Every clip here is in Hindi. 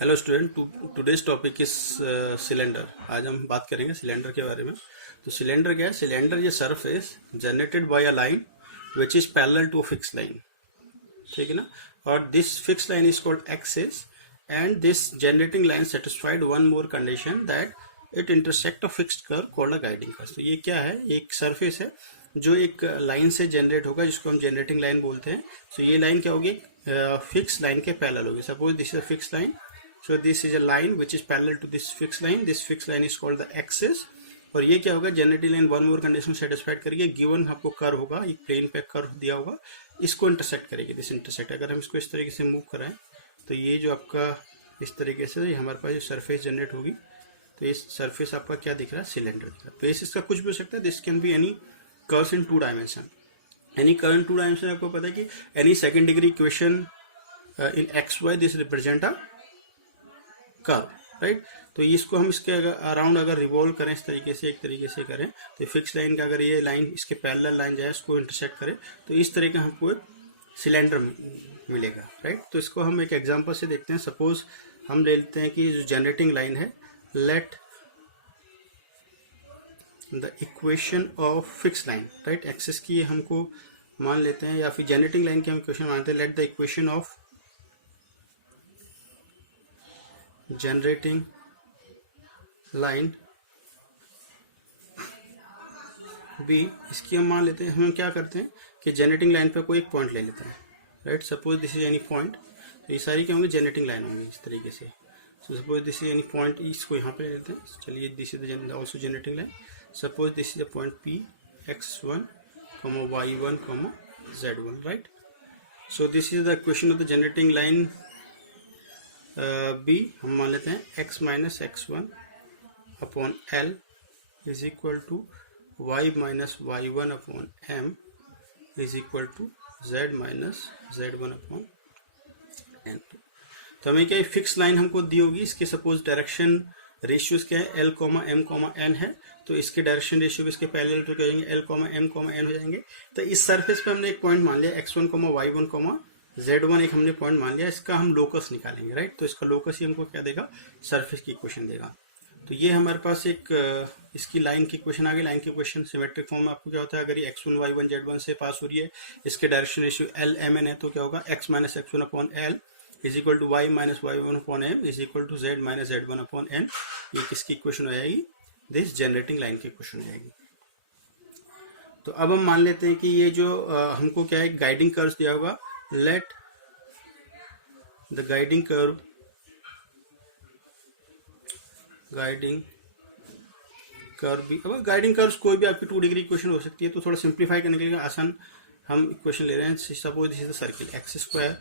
Hello student, today's topic is cylinder. आज हम बात करेंगे सिलेंडर के बारे में। तो सिलेंडर क्या है? सिलेंडर ये surface generated by a line which is parallel to a fix line, ठीक है ना। और this fix line is called axis and this generating line satisfied one more condition that it intersect a fixed curve called a guiding curve. तो ये क्या है? एक सरफेस है जो एक लाइन से जनरेट होगा जिसको हम जनरेटिंग लाइन बोलते हैं। तो ये लाइन क्या होगी? फिक्स लाइन के पैरेलल होगी। Suppose this is a fix line, so this is a line which is parallel to this fixed line. This fixed line is called the axis. और ये क्या होगा? Generating line one more condition satisfied करेगी। गिवन आपको कर्व होगा, एक प्लेन पे कर्व दिया होगा, इसको इंटरसेक्ट करेगी। दिस इंटरसेक्ट अगर हम इसको इस तरीके से मूव कराएं तो ये जो आपका इस तरीके से ये हमारे पास जो सरफेस जनरेट होगी, तो इस सरफेस आपका क्या दिख रहा है? सिलेंडर दिख रहा है। बेस इसका कुछ भी हो सकता है। This can be any curves in two dimension. Any curve in two dimension आपको पता है कि any second degree equation in x y this represent a curve, right. तो इसको हम इसके अराउंड अगर रिवॉल्व करें इस तरीके से, एक तरीके से करें, तो फिक्स लाइन का अगर ये लाइन इसके पैरेलल लाइन जाए, इसको इंटरसेक्ट करे, तो इस तरह का हमको एक सिलेंडर मिलेगा, राइट। तो इसको हम एक एग्जांपल से देखते हैं। सपोज हम ले लेते हैं कि जो जनरेटिंग लाइन है, late the equation of fix line, right, axis की हमको मान लेते हैं, या फिर जनरेटिंग लाइन की हम इक्वेशन मानते हैं। Let the equation of generating line be, इसकी हम मान लेते हैं। हम क्या करते हैं कि जनरेटिंग लाइन पे कोई एक पॉइंट ले लेते हैं, right. Suppose this is any point, तो ये सारी क्या होंगी? जनरेटिंग लाइन होंगी इस तरीके से। So suppose this is any point, इसको यहाँ पे ले लेते हैं। चलिए, this is also generating line. Suppose this is a point P x1, y1, z1, right. So this is the equation of the generating line B. हम मान लेते हैं x minus x1 upon l is equal to y minus y1 upon m is equal to z minus z1 upon n। तो हमें क्या फिक्स लाइन हमको दी होगी, इसके सपोज डायरेक्शन रेशियोज क्या है? l, m, n है। तो इसके डायरेक्शन रेशियो भी इसके पैरेलल तो क्या हो जाएंगे? l, m, n हो जाएंगे। तो इस सरफेस पे हमने एक पॉइंट मान लिया x1, y1, z1, एक हमने पॉइंट मान लिया। इसका हम लोकस निकालेंगे, राइट। तो इसका लोकस ही हमको क्या देगा? सरफेस की इक्वेशन देगा। तो ये हमारे पास एक इसकी लाइन की इक्वेशन आ गई। लाइन की इक्वेशन सिमेट्रिक फॉर्म में आपको क्या होता है? अगर ये x1, y1, z1 से पास हो रही है, इसके direction ratio l, m, n है, तो क्या होगा? x minus x1 upon l is equal to y minus y1 upon m is equal to z minus z1 upon n। ये किसकी इक्वेशन हो जाएगी? दिस जनरेटिंग लाइन की इक्वेशन हो जाएगी। तो अब हम मान लेते हैं कि ये जो हमको क्या है? गाइडिंग कर्व दिया होगा। लेट द गाइडिंग कर्व भी, अब गाइडिंग कर्व कोई भी आपकी 2 डिग्री इक्वेशन हो सकती है। तो थोड़ा सिंप्लीफाई करने के लिए आसान हम इक्वेशन ले रहे हैं। Suppose this is the circle x square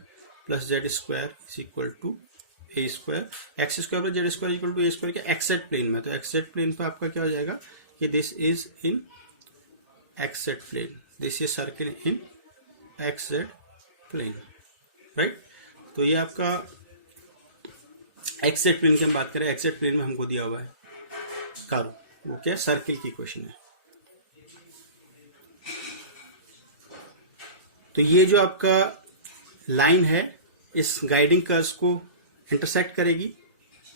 plus z square is equal to a square. X square plus z square equal to a square क्या? एक्स-जेड प्लेन में। तो एक्स-जेड प्लेन पे आपका क्या हो जाएगा कि this is in x z plane, this is circle in x z plane, right. तो ये आपका एक्स-जेड प्लेन की हम बात करें, एक्स-जेड प्लेन में हमको दिया हुआ है कर्व, वो क्या है? सर्किल की इक्वेशन है। तो ये जो आपका लाइन है इस गाइडिंग कर्व को इंटरसेक्ट करेगी,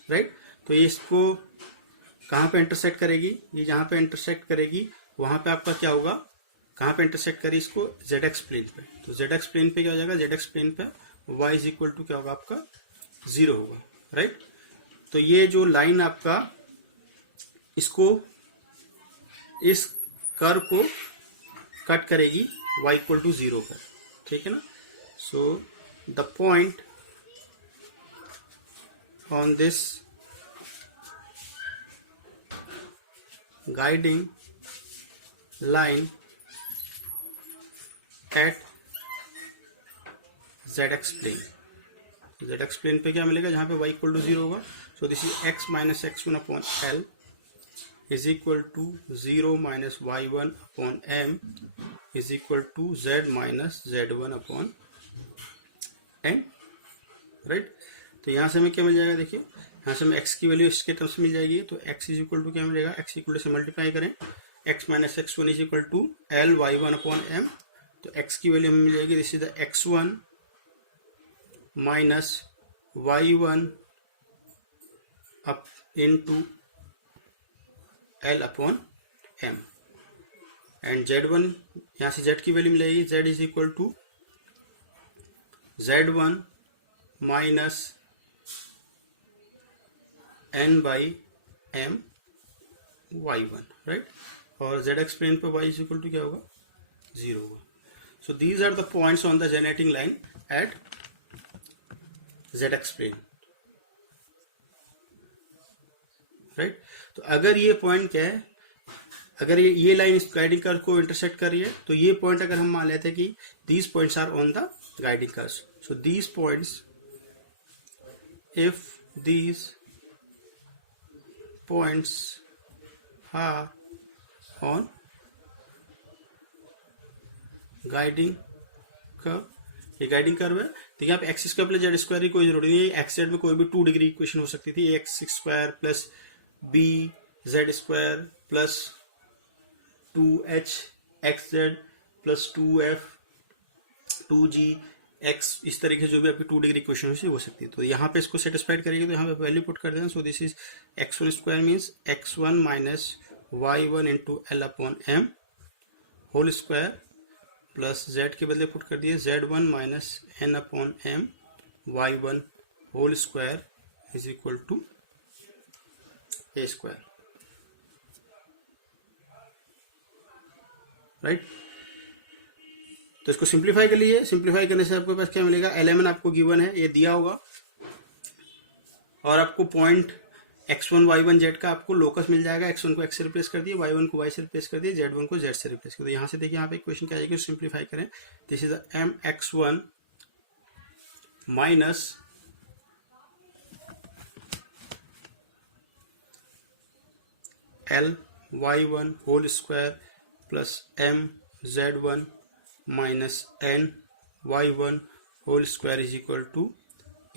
राइट। तो ये इसको कहाँ पे इंटरसेक्ट करेगी? ये जहां पे इंटरसेक्ट करेगी वहां पे आपका क्या होगा? कहाँ पे इंटरसेक्ट करेगी इसको? ZX प्लेन पे। तो ZX प्लेन पे क्या हो जाएगा? ZX प्लेन पे y इज इक्वल टू क्या होगा? आपका 0 होगा, राइट। तो ये जो लाइन आपका इसको, इस कर्व को कट करेगी y इक्वल टू 0 पर, ठीक है ना। So the point on this guiding line at ZX plane, ZX plane पे क्या मिलेगा? जहां पे y इक्वल टू 0 होगा। So this is x minus x1 upon l is equal to 0 minus y1 upon m is equal to z minus z1 upon n, right. तो यहां से हमें क्या मिल जाएगा? देखिए, यहाँ से हमें x की वैल्यू इसके टर्म्स मिल जाएगी। तो x इज इक्वल टू क्या मिलेगा? x इक्वल टू से मल्टीप्लाई करें, x minus x1 is equal to l y1 upon m। तो x की वैल्यू हमें मिल जाएगी, this is the x1 minus y1 up into L upon M, and Z1 यहाँ से Z की वैल्यू मिलेगी, Z is equal to Z1 minus N by M Y1, right. और Z एक्स प्लेन पे Y इज इक्वल टू क्या होगा, 0 होगा। So these are the points on the generating line at Z x plane, right. तो अगर ये पॉइंट क्या है, अगर ये लाइन इस गाइडिंग कर्व को इंटरसेक्ट कर रही है, तो ये पॉइंट अगर हम मान लेते हैं कि these points are on the guiding curve, so these points, if these points are on guiding curve, ये गाइडिंग कर्व है, तो यहाँ पे x square plus z square की कोई जरूरी नहीं है। एक्स जेड में कोई भी 2 डिग्री इक्वेशन हो सकती थी, x square plus b z square plus 2h x z plus 2f 2g x, इस तरीके से जो भी आपकी 2 डिग्री इक्वेशन हो सकती है। तो यहाँ पे इसको सेटिस्फाइड करेंगे, तो यहाँ पे वैल्यू पुट कर देना। So this is x1 square means x1 minus y1 into l upon m whole square plus z के बदले पुट कर दिए z1 minus n upon m y1 whole square is equal to a square, right. तो इसको सिंप्लीफाई कर लीजिए। सिंप्लीफाई करने से आपके पास क्या मिलेगा, एलिमेंट आपको गिवन है, ये दिया होगा, और आपको पॉइंट x1 y1 z का आपको लोकस मिल जाएगा। x1 को x से रिप्लेस कर दिए, y1 को y से रिप्लेस कर दिए, z1 को z से रिप्लेस कर दिए। यहाँ से देखिए यहाँ पे इक्वेशन क्या आएगी, सिंप्लीफाई करें, this is mx1 minus ly1 whole square plus mz1 minus ny1 whole square is equal to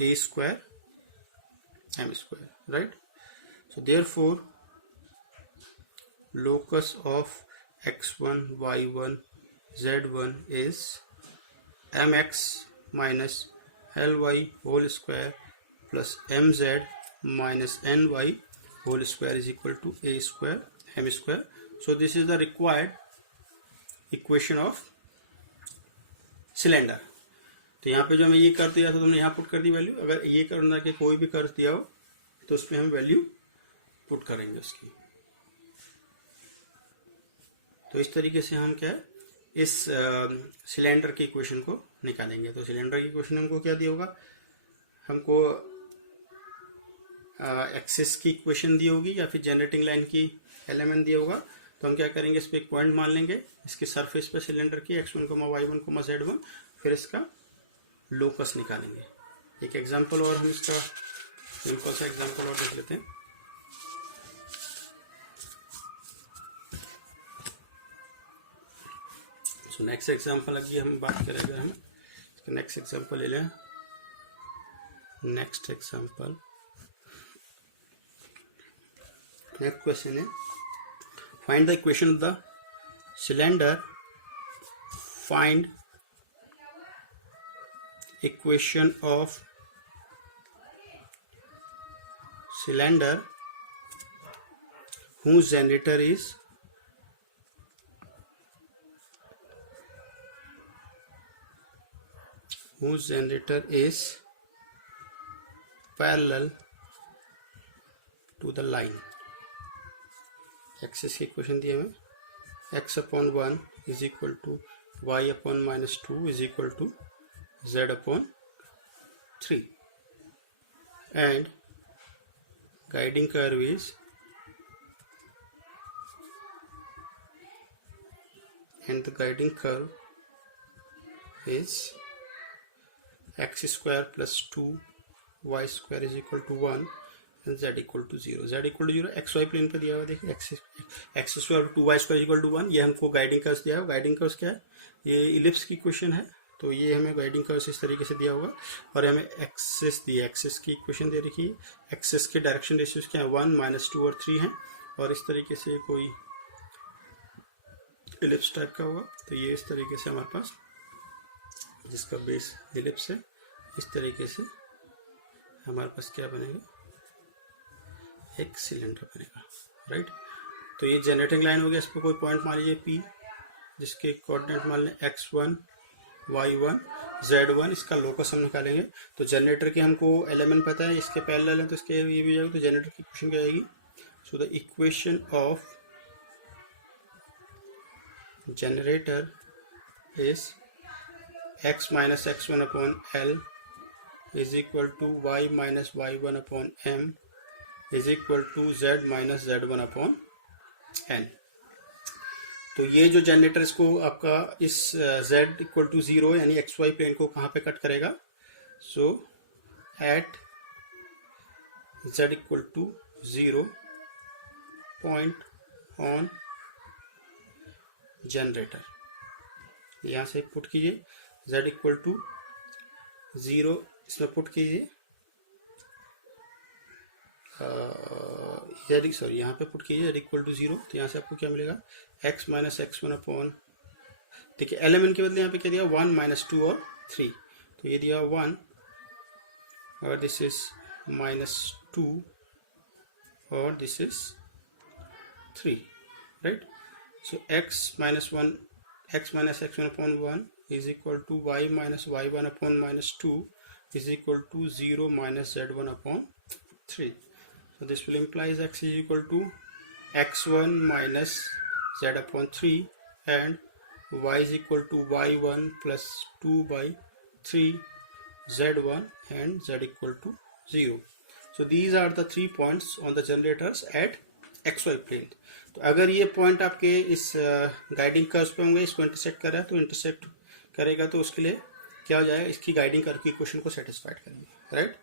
a square m square, right. So therefore locus of x1 y1 z1 is mx minus ly whole square plus mz minus ny whole square is equal to a square m square. So this is the required equation of cylinder. तो यहाँ पे जो हमें ये कर दिया था, तुमने यहाँ पुट कर दी वैल्यू। अगर ये करना के कोई भी कर्व दिया हो तो उसमें हम वैल्यू पुट करेंगे उसकी। तो इस तरीके से हम क्या है, इस सिलेंडर की इक्वेशन को निकालेंगे। तो सिलेंडर की इक्वेशन हमको क्या दिया होगा, हमको एक्सिस की इक्वेशन दी होगी या फिर जनरेटिंग लाइन की एलिमेंट दिया होगा। तो हम क्या करेंगे, इस पे एक पॉइंट मान लेंगे, इसके सरफेस पे सिलेंडर की x1, y1, z1, फिर इसका लोकस निकालेंगे। एक एग्जांपल और हम इसका सिंपल सा एग्जांपल और देख लेते हैं। सो नेक्स्ट एग्जांपल अभी हम बात करेंगे, हम नेक्स्ट एग्जांपल ले लें। नेक्स्ट एग्जांपल, नेक्स्ट क्वेश्चन है, find the equation of the cylinder, find equation of cylinder whose generator is parallel to the line। Axis की इक्वेशन दी हमें, x upon 1 is equal to y upon minus 2 is equal to z upon 3, and guiding curve is x square plus 2 y square is equal to 1 and z equal to 0। z equal to 0 xy plane पे दिया हुआ, देखिए x square 2y square equal to 1, ये हमको गाइडिंग कर्व दिया है। गाइडिंग कर्व क्या है, ये इलिप्स की इक्वेशन है, तो ये हमें गाइडिंग कर्व इस तरीके से दिया होगा। और हमें एक्सिस दी है, एक्सिस की इक्वेशन दे रखी है, एक्सिस के डायरेक्शन रेशियोज क्या है, 1, -2 और 3 हैं, और इस तरीके से कोई इलिप्स टाइप का होगा। तो ये इस तरीके से हमारे पास, जिसका बेस इलिप्स है, इस तरीके से हमारे पास क्या बनेगा, एक सिलेंडर बनेगा, राइट। तो ये जनरेटिंग लाइन हो गया, इस पर कोई पॉइंट मान लीजिए P, जिसके कोऑर्डिनेट मान लें x1, y1, z1, इसका लोकस हम निकालेंगे। तो जनरेटर के हमको एलिमेंट पता है, इसके पैरेलल है तो इसके ये भी जाएगा। तो जनरेटर की इक्वेशन क्या आएगी? So the equation of generator is x minus x1 upon L is equal to y minus y1 upon M is equal to z minus z1 upon n। तो ये जो जनरेटर इसको आपका इस z इक्वल टू 0 यानी xy प्लेन को कहाँ पे कट करेगा? So at z equal to 0 point on generator, यहाँ से पुट कीजिए z इक्वल टू 0, इसमें पुट कीजिए सॉरी यहाँ पे पुट कीजिए z इक्वल टू 0। तो यहाँ से आपको क्या मिलेगा? x माइनस x1 अपॉन, देखिए एलिमेंट के बदले यहाँ पे क्या दिया? 1 माइनस 2 और 3। तो ये दिया 1 और दिस इज माइनस 2 और this is 3, right. So x minus x1 upon 1 is equal to y minus y1 upon minus 2 is equal to 0 minus z1 upon 3. So this will imply x is equal to x1 minus z upon 3 and y is equal to y1 plus 2 by 3 z1 and z equal to 0. So these are the 3 points on the generators at xy plane. तो अगर ये पॉइंट आपके इस गाइडिंग कर्व पे होंगे, इसको इंटरसेक्ट कर रहा है तो इंटरसेक्ट करेगा, तो उसके लिए क्या हो जाएगा? इसकी गाइडिंग कर्व की इक्वेशन को सेटिस्फाइड करेंगे, right.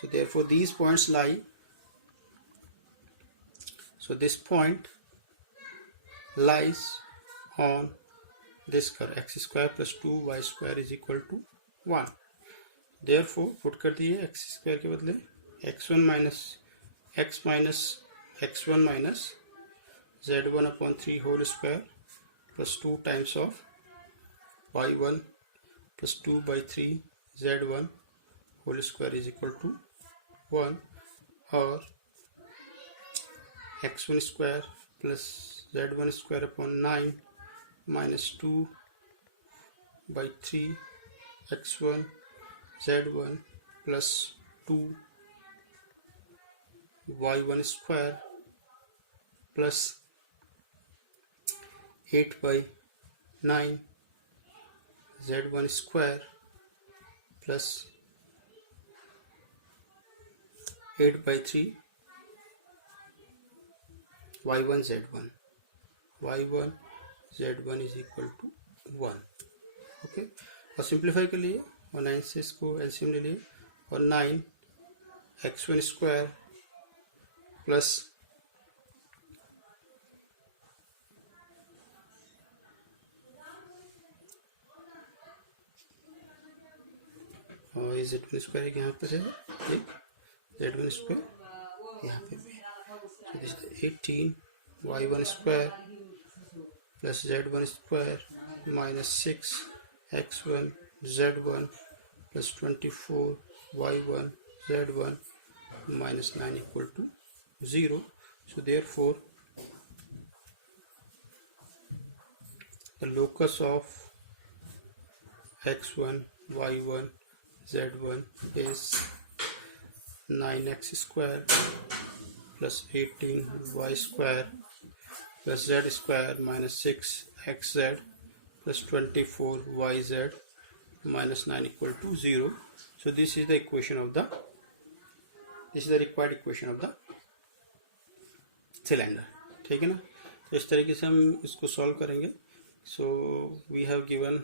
So therefore these points lie, so this point lies on this curve x square plus 2y square is equal to 1। Therefore put कर दिए x स्क्वायर के बदले x1 minus z1 upon 3 whole square plus 2 times of y1 plus 2 by 3 z1 whole square is equal to 1 और x1 square plus z1 square upon 9 minus 2 by 3 x1 z1 plus 2 y1 square plus 8 by 9 z1 square plus 8 by 3 y1 z1 is equal to 1। Okay, और सिंप्लीफाई कर लिए और 9 से इसको एलसीएम ले लिए और 9 x1 स्क्वायर प्लस और ये z1 स्क्वायर यहाँ पे है, एक z1 स्क्वायर यहाँ पे भी है। This is 18 y1 square plus z1 square minus 6 x1 z1 plus 24 y1 z1 minus 9 equal to 0. So therefore the locus of x1 y1 z1 is 9x square plus 18y square plus z square minus 6xz plus 24yz minus 9 equal to 0. So this is the equation of the, this is the required equation of the cylinder. ठीक है ना? तो इस तरीके से हम इसको सॉल्व करेंगे. So we have given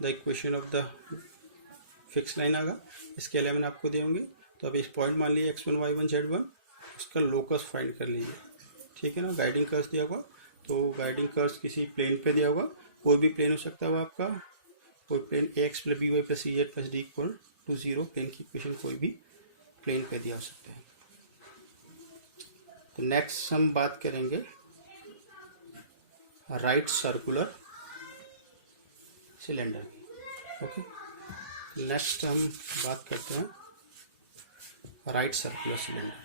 the equation of the fix line आगा, इसके एलिमेंट आपको दिए होंगे. तो अब इस पॉइंट मान लीजिए x1 y1 z1, उसका लोकस फाइंड कर लीजिए. ठीक है ना? गाइडिंग कर्व्स दिया होगा, तो गाइडिंग कर्व्स किसी प्लेन पे दिया होगा, कोई भी प्लेन हो सकता है आपका, कोई plane ax plus b y plus e plus d equal to 0, plane की इक्वेशन कोई भी प्लेन पे दिया हो सकता है. तो नेक्स्ट हम बात करेंगे right circular cylinder. Okay, next हम बात करते हैं right circular cylinder.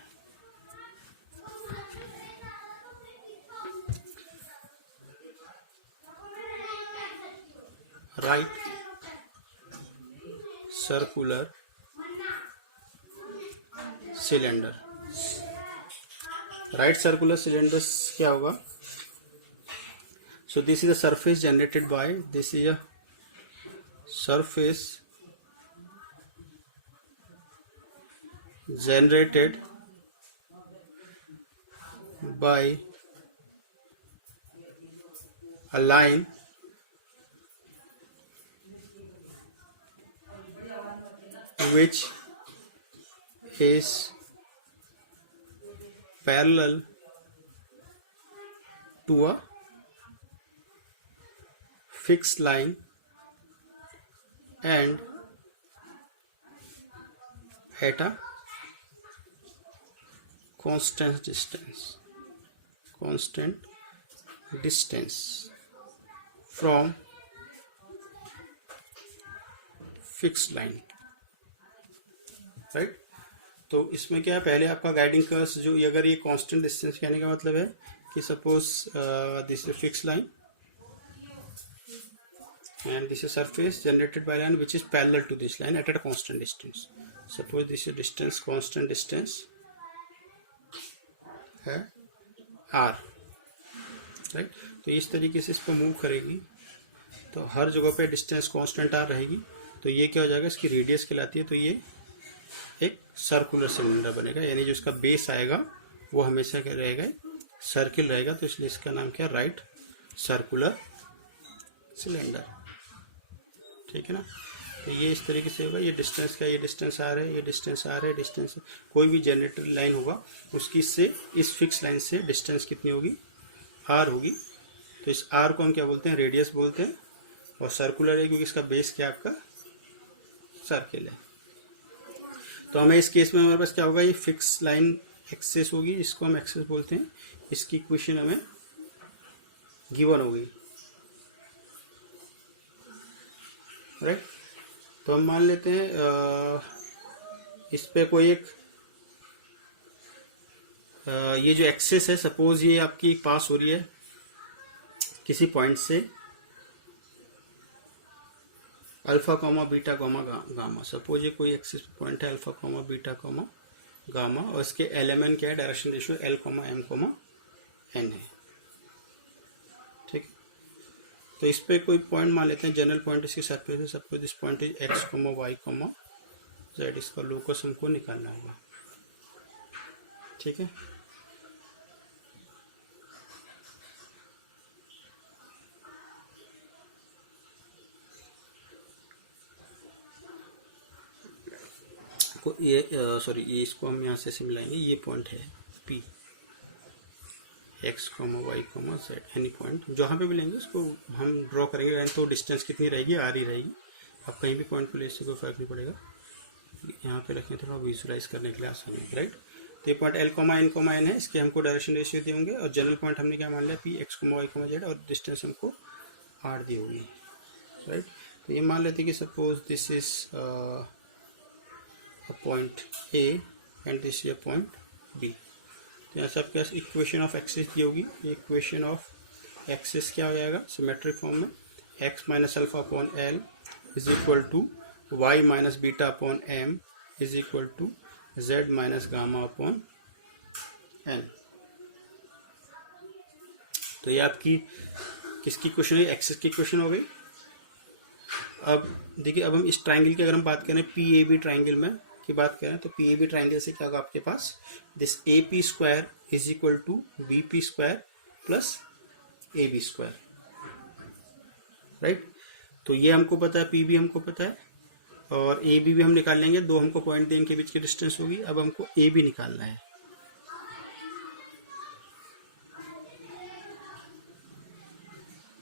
Right circular cylinder. Right circular cylinder क्या होगा? So this is a surface generated bye, this is a surface generated by a line which is parallel to a fixed line and at a constant distance from fixed line, right. तो इसमें क्या है, पहले आपका गाइडिंग कर्व्स जो, अगर ये कांस्टेंट डिस्टेंस कहने का मतलब है कि suppose this is fix line and this is surface generated by line which is parallel to this line at a constant distance. Suppose this is distance, constant distance है r, राइट। तो इस तरीके से इसको मूव करेगी तो हर जगह पे डिस्टेंस कांस्टेंट r रहेगी, तो ये क्या हो जाएगा, इसकी रेडियस कहलाती है। तो ये एक सर्कुलर सिलेंडर बनेगा, यानी जो इसका बेस आएगा वो हमेशा क्या रहेगा, सर्किल रहेगा। तो इसलिए इसका नाम क्या है, राइट सर्कुलर सिलेंडर, ठीक है ना। तो ये इस तरीके से होगा, ये डिस्टेंस का, ये डिस्टेंस आ रहा है, ये डिस्टेंस आ रहा है, डिस्टेंस कोई भी जनरेटर लाइन होगा उसकी से इस फिक्स लाइन से डिस्टेंस कितनी होगी, आर होगी। तो इस आर को हम क्या बोलते हैं, रेडियस बोलते हैं। और सर्कुलर है क्योंकि इसका बेस क्या आपका सर्किल है। तो हमें इस केस में हमारे पास क्या होगा, ये फिक्स लाइन एक्सेस होगी, इसको हम एक्सेस बोलते हैं। इसकी इक्वेशन हमें गिवन होगी, राइट। तो हम मान लेते हैं इस पे कोई एक ये जो एक्सेस है, सपोज ये आपकी पास हो रही है किसी पॉइंट से alpha comma beta comma gamma. Suppose ये कोई एक्सेस पॉइंट है alpha comma beta comma gamma, और इसके एलएमएन क्या है, direction ratio l comma m comma n है, ठीक है। तो इस पे कोई पॉइंट मान लेते हैं, जनरल पॉइंट इसकी सरफेस है। Suppose this point is x comma y comma z, इसका लोकस हमको निकालना होगा, ठीक है। ये सॉरी, ये इसको हम यहाँ से मिलाएंगे। ये पॉइंट है P, x comma y comma z, any point जहाँ पे भी लेंगे उसको हम ड्रॉ करेंगे लाइन। तो डिस्टेंस कितनी रहेगी, आर ही रहेगी। आप कहीं भी पॉइंट पे ले, इससे कोई फर्क नहीं पड़ेगा। यहाँ पे रखें थोड़ा विजुलाइज करने के लिए आसानी है, राइट। तो ये पॉइंट एल कॉमा एन है, इसके हमको डायरेक्शन रेशियो दिए होंगे। और जनरल पॉइंट हमने क्या मान लिया, P x comma y comma z, और डिस्टेंस हमको आर दी होगी, राइट। तो ये मान लेते हैं कि suppose this is a point A and this is a point B। तो यहाँ से आपके पास इक्वेशन ऑफ एक्सिस दी होगी। ये इक्वेशन ऑफ एक्सिस क्या हो जाएगा, सिमेट्रिक फॉर्म में, x minus alpha upon l is equal to y minus beta upon m is equal to z minus gamma upon n. तो ये आपकी किसकी इक्वेशन है, एक्सिस की इक्वेशन हो गई। अब देखिए, अब हम इस ट्राइंगल की अगर हम बात करें, पी ए बी ट्राइंगल में की बात करें, तो पी ए बी ट्राइंगल से क्या होगा आपके पास, this A P square is equal to B P square plus A B square, right. तो ये हमको पता है, पी बी हमको पता है, और ए बी भी हम निकाल लेंगे। दो हमको पॉइंट दें, इनके बीच की डिस्टेंस होगी। अब हमको ए बी निकालना है,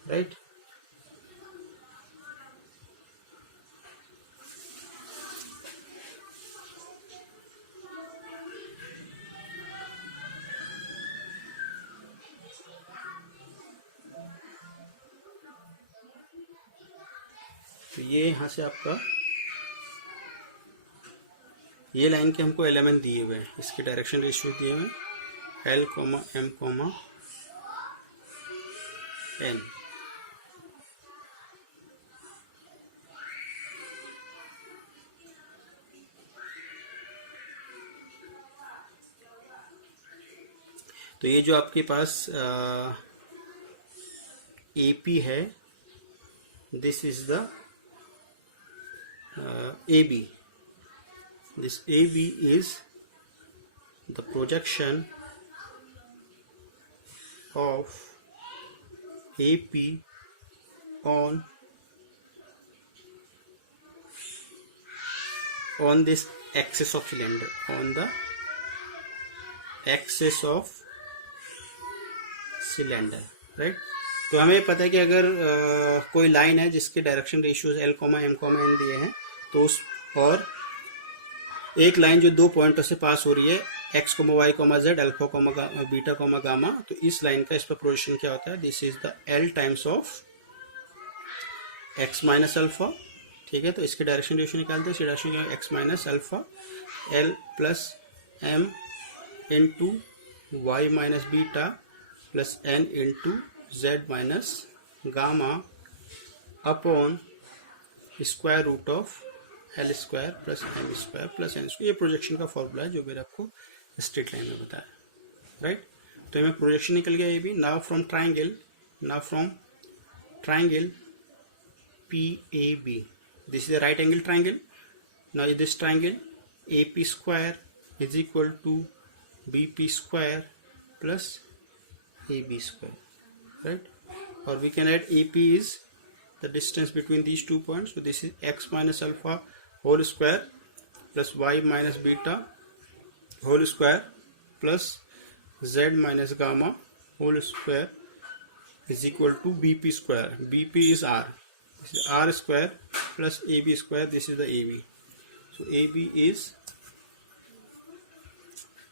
राइट। तो ये यहाँ से आपका ये लाइन के हमको एलिमेंट दिए हुए हैं, इसके डायरेक्शन रेशियो दिए हुए हैं l comma m comma n. तो ये जो आपके पास AP है, this is the AB. This AB is the projection of AP on this axis of cylinder, on the axis of cylinder, right? तो हमें पता है कि अगर कोई लाइन है जिसके direction ratios L, M, N दिए हैं, तो उस और एक लाइन जो दो पॉइंटों से पास हो रही है x, y, z, alpha, beta, gamma, तो इस लाइन का इस पर प्रोजेक्शन क्या होता है? This is the L times of x minus alpha, ठीक है। तो इसके डायरेक्शन रेशियो निकालते हैं, इसके direction x minus alpha L plus m into y minus beta plus n into z minus gamma upon square root of L square plus M square plus N square. ये प्रोजेक्शन का फॉर्मूला है जो मैंने आपको स्ट्रेट लाइन में बताया, राइट। तो हमें प्रोजेक्शन निकल गया ये भी। Now from triangle PAB, this is the right angle triangle. Now this triangle AP square is equal to BP square plus AB square, right. और वी कैन ऐड AP इज the distance between these 2 points, so this is x minus alpha whole square plus y minus beta whole square plus z minus gamma whole square is equal to BP square. BP is R, this is R square plus AB square, this is the AB. So AB is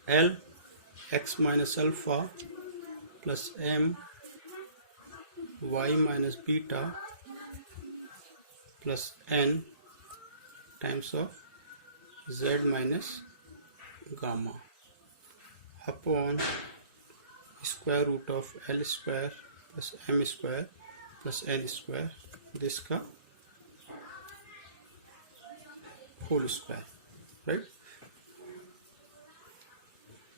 L x minus alpha plus M y minus beta plus n times of z minus gamma upon square root of L square plus M square plus N square, this का whole square, right।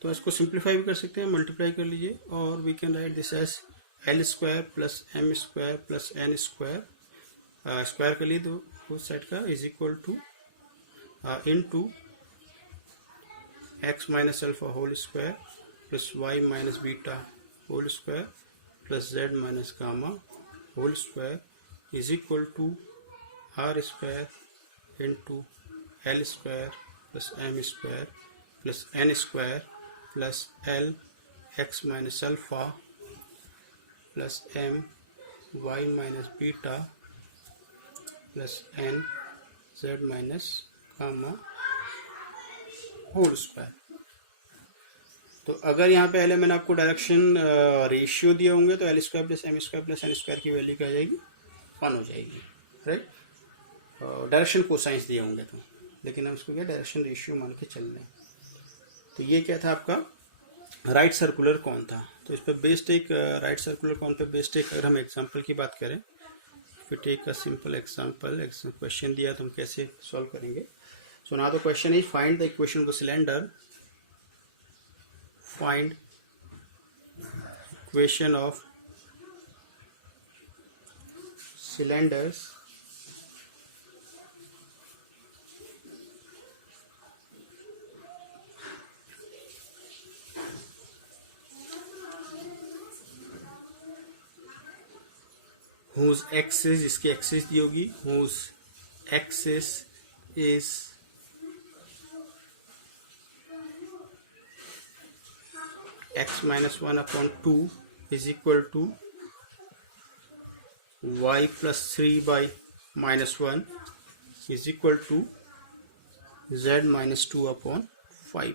तो इसको सिंप्लीफाई भी कर सकते हैं, मल्टीप्लाई कर लीजिए, और we can write this as L square plus M square plus N square, square कर लिए तो उस साइड का is equal to into x minus alpha whole square plus y minus beta whole square plus z minus gamma whole square is equal to R square into L square plus M square plus N square plus L x minus alpha plus M y minus beta plus N z minus gamma whole square. तो अगर यहाँ पे पहले मैंने आपको डायरेक्शन रेशियो दिए होंगे तो L square plus M square plus N square की वैल्यू क्या आ जाएगी? 1 हो जाएगी, राइट। डायरेक्शन कोसाइंस दिए होंगे तो, लेकिन हम इसको क्या डायरेक्शन रेशियो मान के चल रहे हैं। तो ये क्या था आपका राइट सर्कुलर कौन था। तो इस पर बेस्ड एक राइट सर्कुलर कौन पे बेस्ड एक अगर हम एग्जाम्पल की बात करें, फिर take a simple example, question दिया तो हम कैसे सॉल्व करेंगे। So now the question is find the equation of the cylinder, find equation of cylinders whose axis, इसकी एक्सिस दी होगी, whose axis is x minus 1 upon 2 is equal to y plus 3 by minus 1 is equal to z minus 2 upon 5।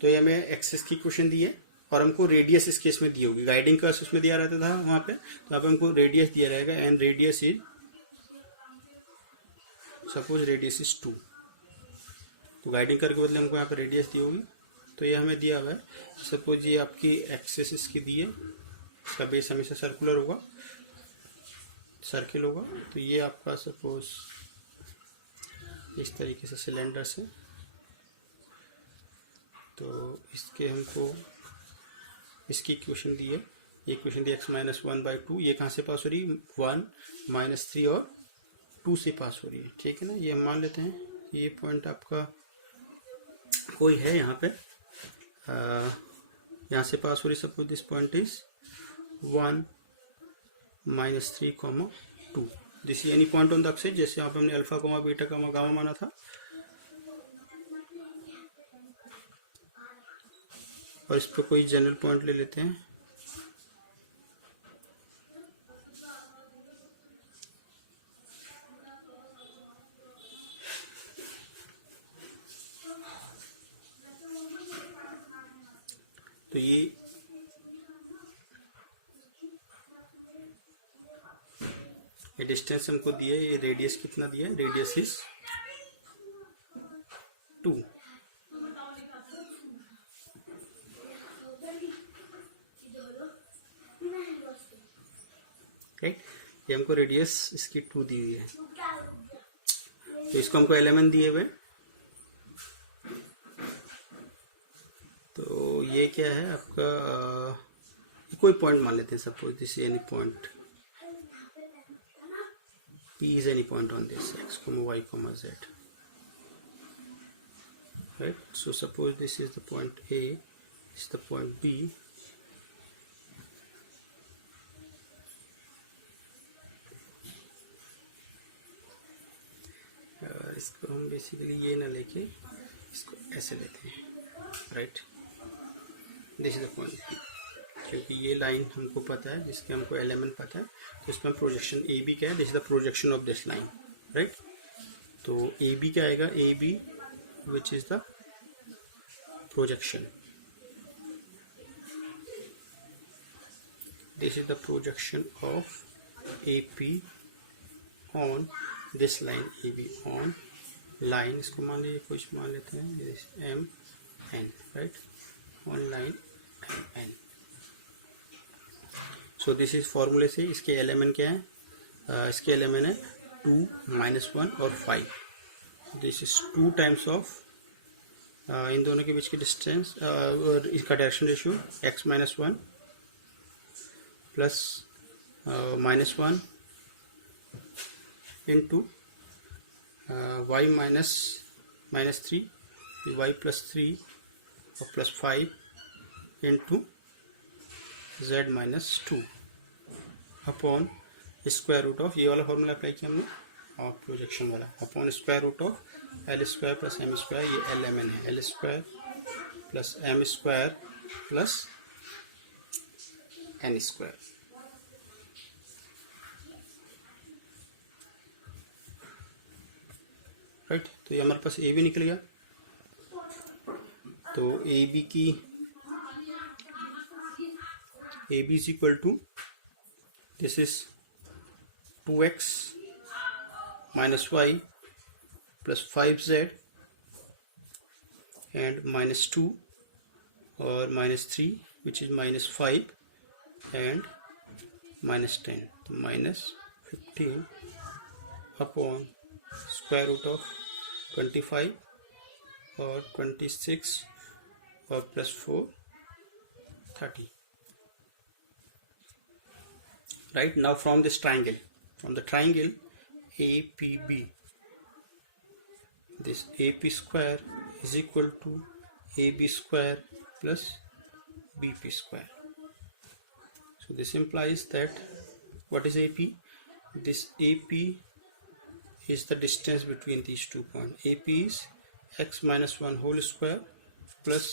तो ये हमें एक्सिस की इक्वेशन दी है और हमको रेडियस इस केस में दी होगी, गाइडिंग कर्व उसमें दिया रहता था वहां पे, तो यहाँ पे हमको रेडियस दिया रहेगा and radius is suppose radius is 2, तो गाइडिंग कर्व के बदले हमको यहाँ पे रेडियस दी होगी। तो ये हमें दिया हुआ है, सपोज ये आपकी एक्सिस इसकी दी है, इसका बेस हमेशा सर्कुलर होगा, सर्किल होगा। तो ये आपका सपोज इस तरीके से सिलेंडर से, तो इसके हमको इसकी इक्वेशन दी है, ये इक्वेशन दी x-1/2, ये कहाँ से पास हो रही है, 1 -3 और 2 से पास हो रही है, ठीक है ना। ये हम मान लेते हैं कि ये पॉइंट आपका कोई है यहाँ पे, यहाँ से पास हो रही, suppose this point is 1 -3, 2, this is any point on the axis, जैसे यहाँ पे हमने अल्फा, बीटा, गामा माना था, और इस पर कोई जनरल पॉइंट ले लेते हैं। तो ये डिस्टेंस हमको दिया है, ये रेडियस कितना दिया है, रेडियस इज 2, राइट। ये हमको रेडियस इसकी 2 दी हुई है, तो इसको हमको एलिमेंट दिए हुए, तो ये क्या है आपका, कोई पॉइंट मान लेते हैं, suppose this any point P is any point on this x, y, z, right? So suppose this is the point A, this is the point B, इसको हम बेसिकली ये ना लेके इसको ऐसे लेते हैं, right. This is the point P, क्योंकि ये लाइन हमको पता है, जिसके हमको एलिमेंट पता है, तो इसमें प्रोजेक्शन ए बी क्या है, this is the projection of this line, right. तो ए बी क्या आएगा, A B which is the projection, this is the projection of A P on this line A B, on line, इसको मान लीजिए कुछ मान लेते हैं M N, right, on line M N. So this is फॉर्मूले से इसके एलिमेंट क्या है, इसके एलिमेंट है 2, -1 और 5, दिस इज 2 टाइम्स ऑफ, इन दोनों के बीच की डिस्टेंस और इसका direction ratio x-1 plus -1 into y -3, y +3 और +5 इंटू z-2 upon square root of, ये वाला फॉर्मूला अप्लाई किया हमने, और प्रोजेक्शन वाला, upon square root of l² + m², ये lmn है, l² + m² + n², राइट। तो ये हमारे पास ए बी निकल गया, तो ए बी की A B is equal to, this is 2x - y + 5z and -2 और -3 which is -5 and -10, तो -15 अपॉन स्क्वायर रूट ऑफ 25 और 26 और +4 30, right। Now from this triangle, from the triangle APB, this AP square is equal to AB square plus BP square. So this implies that what is AP? This AP is the distance between these 2 points. AP is x-1 whole square plus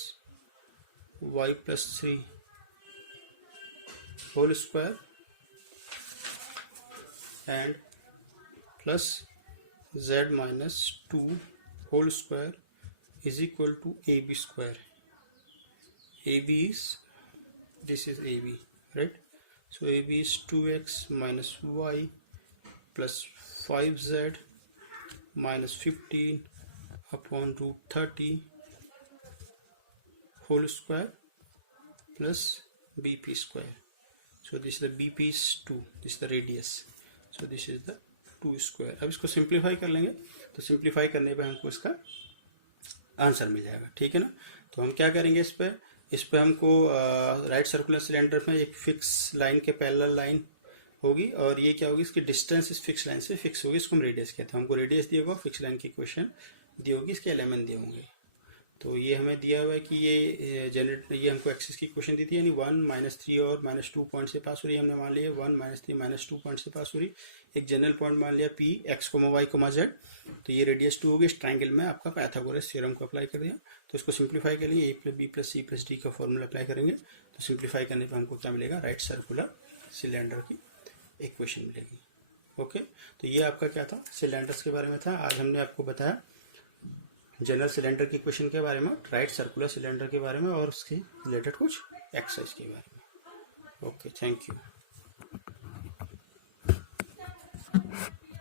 y +3 whole square and plus z-2 whole square is equal to AB square. AB is, this is AB, right? So AB is 2x minus y plus 5z minus 15 upon root 30 whole square plus BP square. So this is the BP is 2, this is the radius, so this is the 2 square. अब इसको सिंप्लीफाई कर लेंगे, तो सिंप्लीफाई करने पे हमको इसका आंसर मिल जाएगा, ठीक है ना। तो हम क्या करेंगे, इस पे इस पे हमको राइट सर्कुलर सिलेंडर में एक फिक्स लाइन के पैरेलल लाइन होगी, और ये क्या होगी, इसकी डिस्टेंस इस फिक्स लाइन से फिक्स होगी, इसको हम रेडियस कहते हैं। हमको रेडियस दिया होगा, फिक्स लाइन की इक्वेशन दी होगी, इसके एलिमेंट दिए होंगे। तो ये हमें दिया हुआ है कि ये ये हमको एक्सिस की इक्वेशन दी थी, यानी 1 -3 और -2 पॉइंट से पास हो रही है। हमने मान लिया 1 -3 -2 पॉइंट से पास हो रही। एक जनरल पॉइंट मान लिया P x, y, z। तो ये रेडियस 2 होगी। इस ट्राइंगल में आपका पाइथागोरस थ्योरम को अप्लाई कर दिया। तो इसको सिंप्लीफाई करेंगे, a + b + c + d का फॉर्मूला अप्लाई करेंगे। तो सिंप्लीफाई करने पर हमको क्या मिलेगा, राइट सर्कुलर सिलेंडर की इक्वेशन मिलेगी। ओके, तो ये आपका क्या था, सिलेंडर्स के बारे में था। आज हमने आपको बताया जनरल सिलेंडर की इक्वेशन के बारे में, राइट सर्कुलर सिलेंडर के बारे में, और उसके रिलेटेड कुछ एक्सरसाइज के बारे में। Okay, thank you.